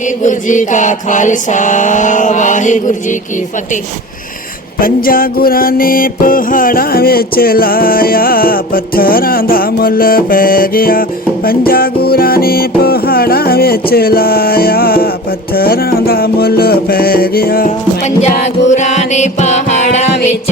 ਵਾਹਿਗੁਰੂ ਜੀ ਕਾ ਖਾਲਸਾ, ਵਾਹਿਗੁਰੂ ਜੀ ਕੀ ਫਤਿਹ। ਪੰਜਾਂ ਗੁਰਾਂ ਨੇ ਪਹਾੜਾਂ ਵਿੱਚ ਲਾਇਆ, ਪੱਥਰਾਂ ਦਾ ਮੁੱਲ ਪੈ ਗਿਆ। ਪੰਜਾਂ ਗੁਰਾਂ ਨੇ ਪਹਾੜਾਂ ਵਿੱਚ ਲਾਇਆ, ਪੱਥਰਾਂ ਦਾ ਮੁੱਲ ਪੈ ਗਿਆ। ਪੰਜਾਂ ਗੁਰਾਂ ਨੇ ਪਹਾੜਾਂ ਵਿੱਚ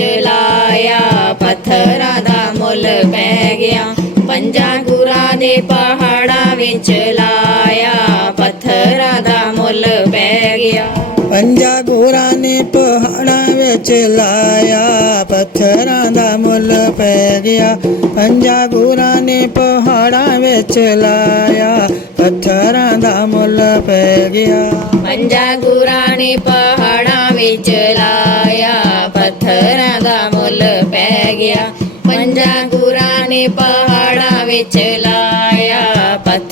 ਗਿਆ ਪੰਜਾਂ ਗੁਰਾਂ ਨੇ ਪਹਾੜਾਂ ਵਿੱਚ ਲਾਇਆ ਪੱਥਰਾਂ ਦਾ ਮੁੱਲ ਪੈ ਗਿਆ। ਪੰਜਾਂ ਗੁਰਾਂ ਨੇ ਪਹਾੜਾਂ ਵਿੱਚ ਲਾਇਆ ਪੱਥਰਾਂ ਦਾ ਮੁੱਲ ਪੈ ਗਿਆ। ਪੰਜਾਂ ਗੁਰਾਂ ਨੇ ਪਹਾੜਾਂ ਵਿੱਚ ਲਾਇਆ ਪੱਥਰਾਂ ਦਾ ਮੁੱਲ ਪੈ ਗਿਆ। ਪੰਜਾਂ ਗੁਰਾਂ ਨੇ ਪਹਾੜਾਂ ਵਿੱਚ ਲਾਇਆ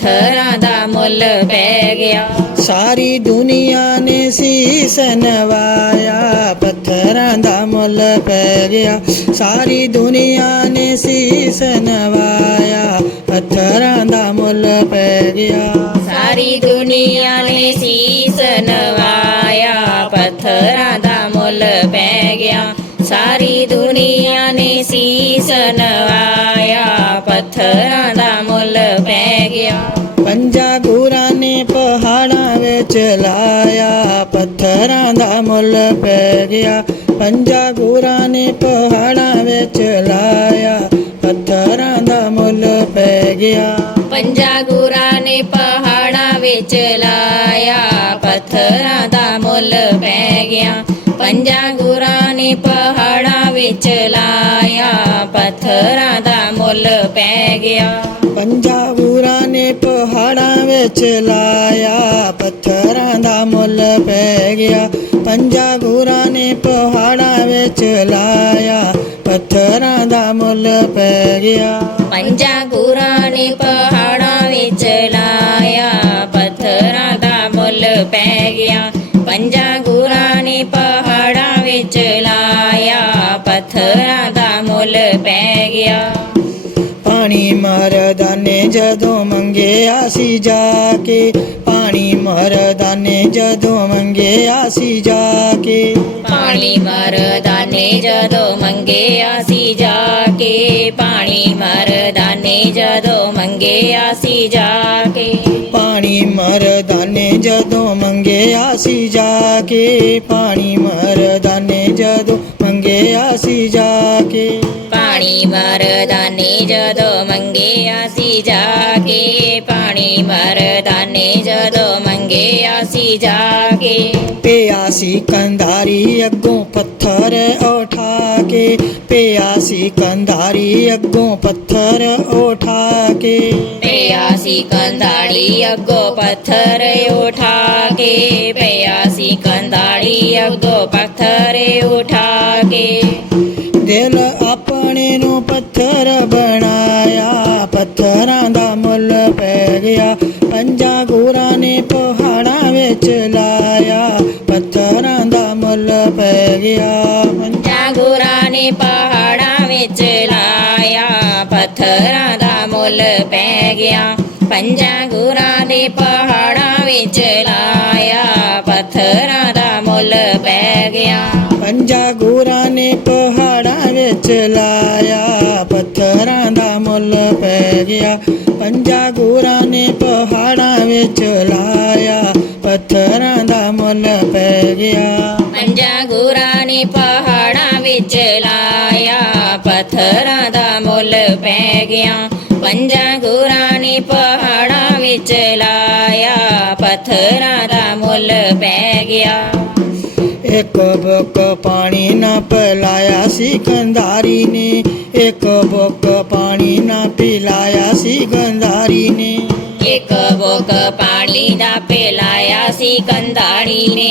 ਪੱਥਰਾਂ ਦਾ ਮੁੱਲ ਪੈ ਗਿਆ। ਸਾਰੀ ਦੁਨੀਆ ਨੇ ਸੀਸ ਨਵਾਇਆ ਪੱਥਰਾਂ ਦਾ ਮੁੱਲ ਪੈ ਗਿਆ। ਸਾਰੀ ਦੁਨੀਆ ਨੇ ਸੀਸ ਨਵਾਇਆ ਪੱਥਰਾਂ ਦਾ ਮੁੱਲ ਪੈ ਗਿਆ। ਸਾਰੀ ਦੁਨੀਆ ਨੇ ਸੀਸ ਨਵਾਇਆ ਪੱਥਰਾਂ ਦਾ ਮੁੱਲ ਪੈ ਗਿਆ। ਸਾਰੀ ਦੁਨੀਆ ਨੇ ਸੀਸ ਨਵਾਇਆ ਪੱਥਰਾਂ ਦਾ ਮੁੱਲ ਪੈ ਗਿਆ। ਪੰਜਾਂ ਗੁਰਾਂ ਨੇ ਪਹਾੜਾਂ ਵਿੱਚ ਲਾਇਆ ਪੱਥਰਾਂ ਦਾ ਮੁੱਲ ਪੈ ਗਿਆ। ਪੰਜਾਂ ਗੁਰਾਂ ਨੇ ਪਹਾੜਾਂ ਵਿੱਚ ਲਾਇਆ ਪੱਥਰਾਂ ਦਾ ਮੁੱਲ ਪੈ ਗਿਆ। ਪੰਜਾਂ ਗੁਰਾਂ ਨੇ ਪਹਾੜਾਂ ਵਿੱਚ ਲਾਇਆ ਪੱਥਰਾਂ ਦਾ ਮੁੱਲ ਪੈ ਗਿਆ। ਪੰਜਾਂ ਗੁਰਾਂ ਨੇ ਪਹਾੜਾਂ ਵਿੱਚ ਲਾਇਆ ਪੱਥਰਾਂ ਦਾ ਮੁੱਲ ਪੈ ਗਿਆ। ਪੰਜਾਂ ਗੁਰਾਂ ਨੇ ਪਹਾੜਾਂ ਵਿੱਚ ਲਾਇਆ ਪੱਥਰਾਂ ਦਾ ਮੁੱਲ ਪੈ ਗਿਆ। ਪੰਜਾਂ ਗੁਰਾਂ ਨੇ ਪਹਾੜਾਂ ਵਿੱਚ ਲਾਇਆ ਪੱਥਰਾਂ ਦਾ ਮੁੱਲ ਪੈ ਗਿਆ। ਪੰਜਾਂ ਗੁਰਾਂ ਨੇ ਪਹਾੜਾਂ ਵਿੱਚ ਲਾਇਆ ਪੱਥਰਾਂ ਦਾ ਮੁੱਲ ਪੈ ਗਿਆ। ਪੰਜਾਂ ਗੁਰਾਂ ਨੇ ਪਹਾੜਾਂ ਵਿੱਚ ਪੈ ਗਿਆ। ਪਾਣੀ ਮਰਦਾਨੇ ਜਦੋਂ ਮੰਗਿਆ ਸੀ ਜਾ ਕੇ ਪਾਣੀ ਮਰਦਾਨੇ ਜਦੋਂ ਮੰਗਿਆ ਸੀ ਜਾ ਕੇ। ਪਾਣੀ ਮਰਦਾਨੇ ਜਦੋਂ ਮੰਗਿਆ ਸੀ ਜਾ ਕੇ ਪਾਣੀ ਮਰਦਾਨੇ ਜਦੋਂ ਮੰਗਿਆ ਸੀ ਜਾ ਕੇ। ਪਾਣੀ ਮਰਦਾਨੇ ਜਦੋਂ ਮੰਗਿਆ ਸੀ ਜਾ ਕੇ ਪਾਣੀ ਮਰਦਾਨੇ ਜਦੋਂ ਪਾਣੀ ਮਰਦਾਨੇ ਜਦੋਂ ਮੰਗਿਆ ਸੀ ਜਾ ਕੇ ਪਾਣੀ ਮਰਦਾਨੇ ਜਦੋਂ ਮੰਗਿਆ ਸੀ ਜਾ ਕੇ। ਪਿਆ ਸੀ ਕੰਧਾਰੀ ਅੱਗੋਂ ਪੱਥਰ ਉਠਾ ਕੇ ਪਿਆ ਸੀ ਕੰਧਾਰੀ ਅੱਗੋਂ ਪੱਥਰ ਉਠਾ ਕੇ। ਪਿਆ ਸੀ ਕੰਧਾੜੀ ਅੱਗੋਂ ਪੱਥਰ ਉਠਾ ਕੇ ਪਿਆ ਸੀ ਕੰਧਾੜੀ ਅੱਗੋਂ ਪੱਥਰ ਉਠਾ ਦਿਲ ਆਪਣੇ ਨੂੰ ਪੱਥਰ ਬਣਾਇਆ। ਪੱਥਰਾਂ ਦਾ ਮੁੱਲ ਪੈ ਗਿਆ। ਪੰਜਾਂ ਗੁਰਾਂ ਨੇ ਪਹਾੜਾਂ ਵਿੱਚ ਲਾਇਆ। ਪੱਥਰਾਂ ਦਾ ਮੁੱਲ ਪੈ ਗਿਆ। ਪੰਜਾਂ ਗੁਰਾਂ ਨੇ ਪਹਾੜਾਂ ਵਿੱਚ ਲਾਇਆ। ਪੱਥਰਾਂ ਦਾ ਮੁੱਲ ਪੈ ਗਿਆ। ਪੰਜਾਂ ਗੁਰਾਂ ਨੇ ਪਹਾੜਾਂ ਵਿੱਚ ਲਾਇਆ। ਗਿਆ ਪੰਜਾਂ ਗੁਰਾਂ ਨੇ ਪਹਾੜਾਂ ਵਿੱਚ ਲਾਇਆ। ਪੱਥਰਾਂ ਦਾ ਮੁੱਲ ਪੈ ਗਿਆ। ਪੰਜਾਂ ਗੁਰਾਂ ਨੇ ਪਹਾੜਾਂ ਵਿੱਚ ਲਾਇਆ। ਪੱਥਰਾਂ ਦਾ ਮੁੱਲ ਪੈ ਗਿਆ। ਪੰਜਾਂ ਗੁਰਾਂ ਨੇ ਪਹਾੜਾਂ ਵਿੱਚ ਲਾਇਆ। ਪੱਥਰਾਂ ਦਾ ਮੁੱਲ ਪੈ ਗਿਆ। ਪੰਜਾਂ ਗੁਰਾਂ ਨੇ ਪਹਾੜਾਂ ਵਿੱਚ ਲਾਇਆ। ਪੱਥਰਾਂ ਦਾ ਮੁੱਲ ਪੈ ਗਿਆ। ਇੱਕ ਬੁੱਕ ਪਾਣੀ ਨਾ ਪਿਲਾਇਆ ਸੀ ਗੰਧਾਰੀ ਨੇ। ਇੱਕ ਬੁੱਕ ਪਾਣੀ ਨਾ ਪਿਲਾਇਆ ਸੀ ਗੰਧਾਰੀ ਨੇ। ਇੱਕ ਬੁੱਕ ਪਾਣੀ ਨੇ ਪਿਲਾਇਆ ਸੀ ਕੰਧਾੜੀ ਨੇ।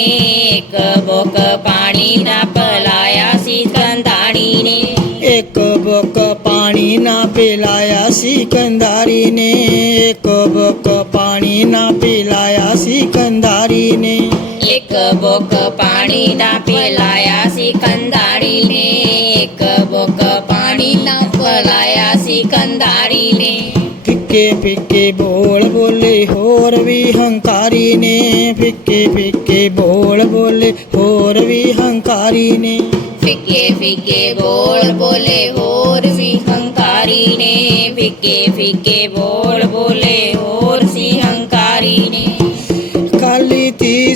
ਇੱਕ ਬੁੱਕ ਪਾਣੀ ਨਾ ਪਿਲਾਇਆ ਸੀ ਕੰਧਾਰੀ ਨੇ। ਇੱਕ ਬੁੱਕ ਪਾਣੀ ਨਾ ਪਿਲਾਇਆ ਸੀ ਕੰਧਾਰੀ ਨੇ। ਇੱਕ ਬੁੱਕ ਪਾਣੀ ਨੇ ਪਿਲਾਇਆ ਸੀ ਕੰਧਾੜੀ ਨੇ। बुक पानी ना पिलाया सिकंदारी ने एक बुक पानी ना पिलाया सिकंदारी ने फिक्के फिक्के बोल बोले होर भी हंकारी ने फिक्के फिक्के बोल बोले होर भी हंकारी ने फिक्के फिक्के बोल बोले होर भी हंकारी ने फिक्के फिक्के बोल बोले होर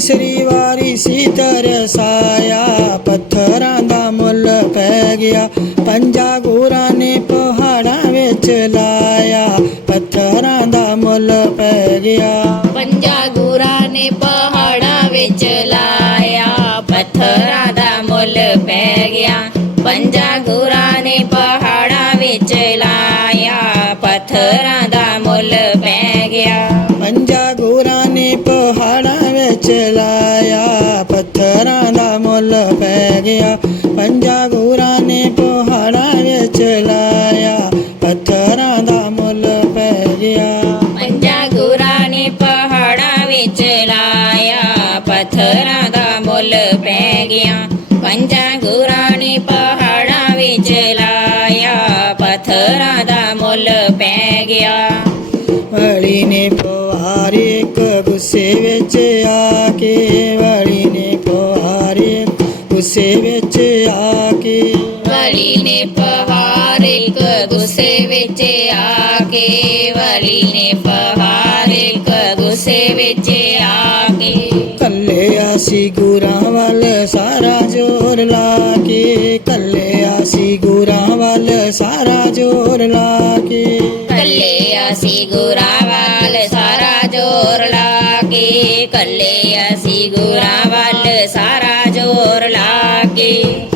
ਤੀਸਰੀ ਵਾਰੀ ਸੀ ਤਰਸਾਇਆ ਪੱਥਰਾਂ ਦਾ ਮੁੱਲ ਪੈ ਗਿਆ। ਪੰਜਾ ਗੋਰਾਂ ਨੇ ਪਹਾੜਾਂ ਵਿੱਚ ਲਾਇਆ, ਪੱਥਰਾਂ ਦਾ ਮੁੱਲ ਪੈ ਗਿਆ। ਪੰਜਾ ਗੁਰਾਂ ਨੇ ਪਹਾੜਾਂ ਵਿੱਚ ਲਾਇਆ, ਪੱਥਰਾਂ ਦਾ ਮੁੱਲ ਪੈ ਗਿਆ। ਪੰਜਾ ਗੁਰਾਂ ਨੇ ਪਹਾੜਾਂ ਵਿੱਚ ਲਾਇਆ ਗਿਆ ਪੰਜਾ ਗੋਰਾਂ ਨੇ ਪਹਾੜਾਂ ਵਿੱਚ ਲਾਇਆ। ਪੱਥਰਾਂ ਦਾ ਮੁੱਲ ਪੈ ਗਿਆ। ਪੰਜਾ ਗੁਰਾਂ ਨੇ ਪਹਾੜਾਂ ਵਿੱਚ ਲਾਇਆ। ਪੱਥਰਾਂ ਦਾ ਮੁੱਲ ਪੈ ਗਿਆ। ਪੰਜਾ ਗੁਰਾਂ ਨੇ ਪਹਾੜਾਂ ਵਿੱਚ ਲਾਇਆ। ਪੱਥਰਾਂ ਦਾ ਮੁੱਲ ਪੈ ਗਿਆ। ਵਲੀ ਨੇ ਪਵਾਰੇ ਇੱਕ ਗੁੱਸੇ ਵਿੱਚ ਆ ਗੁੱਸੇ ਵਿੱਚ ਆ ਕੇ। ਵਲੀ ਨੇ ਪਹਾੜ ਇੱਕ ਗੁੱਸੇ ਵਿੱਚ ਆ ਕੇ। ਵਲੀ ਨੇ ਪਹਾੜ ਇੱਕ ਗੁੱਸੇ ਵਿੱਚ ਆ ਕੇ। ਕੱਲੇ ਆਸੀ ਗੁਰਾਂ ਵੱਲ ਸਾਰਾ ਜੋਰ ਲਾ ਕੇ। ਕੱਲੇ ਆਸੀ ਗੁਰਾਂ ਵੱਲ ਸਾਰਾ ਜੋਰ ਲਾ ਕੇ। ਕੱਲੇ ਅਸੀਂ ਗੁਰਾਂ ਵੱਲ ਸਾਰਾ ਜੋਰ ਲਾ ਕੇ। ਕੱਲੇ ਅਸੀਂ ਗੁਰਾਂ ਵੱਲ ਸਾਰਾ ਜੋਰ ਲਾ ਕੇ।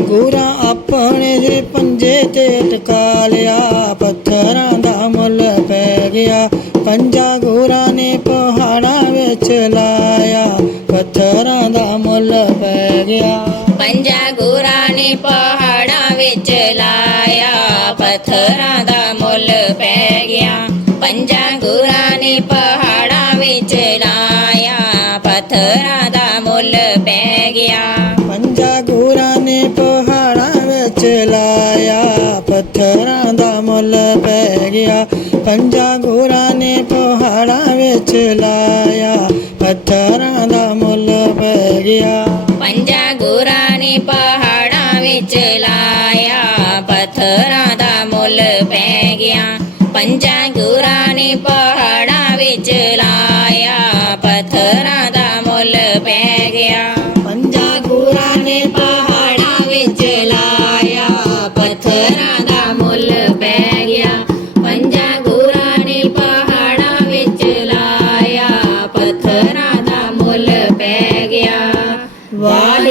ਗੁਰਾਂ ਆਪਣੇ ਦੇ ਪੰਜੇ ਤੇ ਟਕਾ ਲਿਆ ਪੱਥਰਾਂ ਦਾ ਮੁੱਲ ਪੈ ਗਿਆ। ਪੰਜਾ ਗੁਰਾਂ ਨੇ ਪਹਾੜਾਂ ਵਿੱਚ ਲਾਇਆ ਪੱਥਰਾਂ ਦਾ ਮੁੱਲ ਪੈ ਗਿਆ। ਪੰਜਾ ਗੁਰਾਂ ਨੇ ਪਹਾੜਾਂ ਵਿੱਚ ਲਾਇਆ ਪੱਥਰਾਂ ਦਾ ਮੁੱਲ ਪੈ ਗਿਆ। ਪੰਜਾ ਗੁਰਾਂ ਨੇ ਪਹਾੜਾਂ ਵਿੱਚ ਲਾਇਆ ਪੱਥਰਾਂ ਦਾ ਮੁੱਲ ਪੈ ਗਿਆ। ਪੈ ਗਿਆ। ਪੰਜਾਂ ਗੁਰਾਂ ਨੇ ਪਹਾੜਾਂ ਵਿੱਚ ਲਾਇਆ। ਪੱਥਰਾਂ ਦਾ ਮੁੱਲ ਪੈ ਗਿਆ। ਪੰਜਾ ਗੁਰਾਂ ਨੇ ਪਹਾੜਾਂ ਵਿੱਚ ਲਾਇਆ। ਪੱਥਰਾਂ ਦਾ ਮੁੱਲ ਪੈ ਗਿਆ। ਪੰਜਾ ਗੁਰਾਂ ਨੇ ਪਹਾੜਾਂ ਵਿੱਚ ਲਾਇਆ। ਪੱਥਰਾਂ ਦਾ ਮੁੱਲ ਪੈ ਗਿਆ।